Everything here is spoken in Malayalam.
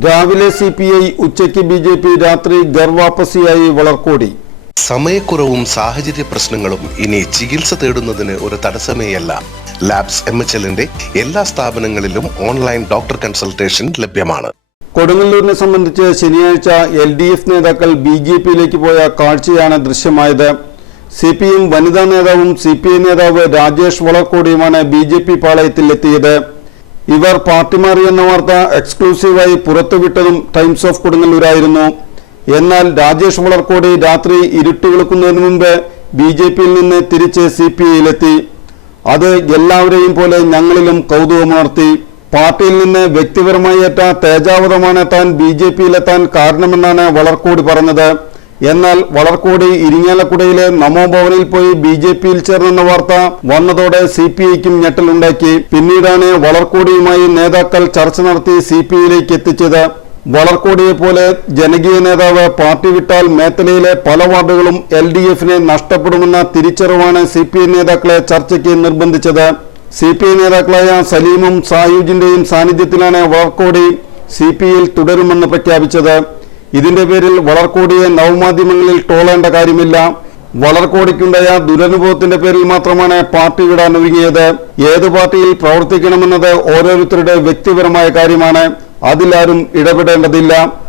രാവിലെ സി പി ഐ ഉച്ചയ്ക്ക് ബി ജെ പി രാത്രി ഗർവാപ്പസിയായി വളർക്കോടി. സമയക്കുറവും സാഹചര്യ പ്രശ്നങ്ങളും ഇനി ചികിത്സ തേടുന്നതിന് ഒരു തടസ്സമേയല്ല. ലാബ്സ് എം എച്ച് എല്ലിന്റെ എല്ലാ സ്ഥാപനങ്ങളിലും ഓൺലൈൻ ഡോക്ടർ കൺസൾട്ടേഷൻ ലഭ്യമാണ്. കൊടുങ്ങല്ലൂരിനെ സംബന്ധിച്ച് ശനിയാഴ്ച എൽ ഡി എഫ് നേതാക്കൾ ബി ജെ പിയിലേക്ക് പോയ കാഴ്ചയാണ് ദൃശ്യമായത്. സി പി എം വനിതാ നേതാവും സി പി ഐ നേതാവ് രാജേഷ് വളർക്കോടിയുമാണ് ബി ജെ പി പാളയത്തിലെത്തിയത്. ഇവർ പാർട്ടി മാറി എന്ന വാർത്ത എക്സ്ക്ലൂസീവായി പുറത്തുവിട്ടതും ടൈംസ് ഓഫ് കൊടുങ്ങല്ലൂരായിരുന്നു. എന്നാൽ രാജേഷ് വളർക്കോടി രാത്രി ഇരുട്ട് വെളുക്കുന്നതിന് മുമ്പ് ബി ജെ പിയിൽ നിന്ന് തിരിച്ച് സി പി ഐയിലെത്തി. അത് എല്ലാവരെയും പോലെ ഞങ്ങളിലും കൗതുകമുണർത്തി. പാർട്ടിയിൽ നിന്ന് വ്യക്തിപരമായി ഏറ്റ തേജാവതമാണ് താൻ ബി ജെ പിയിലെത്താൻ കാരണമെന്നാണ് വളർക്കോട് പറഞ്ഞത്. എന്നാൽ വളർക്കോടി ഇരിങ്ങാലക്കുടയിലെ നമോ ഭവനിൽ പോയി ബി ജെ പിയിൽ ചേർന്നെന്ന വാർത്ത വന്നതോടെ സി പി ഐക്കും ഞെട്ടലുണ്ടാക്കി. പിന്നീടാണ് വളർക്കോടിയുമായി നേതാക്കൾ ചർച്ച നടത്തി സി പി ഐയിലേക്ക് എത്തിച്ചത്. വളർക്കോടിയെ പോലെ ജനകീയ നേതാവ് പാർട്ടി വിട്ടാൽ മേത്തലയിലെ പല വാർഡുകളും എൽ ഡി എഫിനെ നഷ്ടപ്പെടുമെന്ന തിരിച്ചറിവാണ് സി പി ഐ നേതാക്കളെ ചർച്ചയ്ക്ക് നിർബന്ധിച്ചത്. സി പി ഐ നേതാക്കളായ സലീമും സായുജിന്റെയും സാന്നിധ്യത്തിലാണ് വളർക്കോടി സി പി ഐയിൽ തുടരുമെന്ന് പ്രഖ്യാപിച്ചത്. ഇതിന്റെ പേരിൽ വളർക്കോടിയെ നവമാധ്യമങ്ങളിൽ ടോളേണ്ട കാര്യമില്ല. വളർക്കോടിക്കുണ്ടായ ദുരനുഭവത്തിന്റെ പേരിൽ മാത്രമാണ് പാർട്ടി വിടാൻ ഒരുങ്ങിയത് ഏത് പാർട്ടിയിൽ പ്രവർത്തിക്കണമെന്നത് ഓരോരുത്തരുടെ വ്യക്തിപരമായ കാര്യമാണ്. അതിലാരും ഇടപെടേണ്ടതില്ല.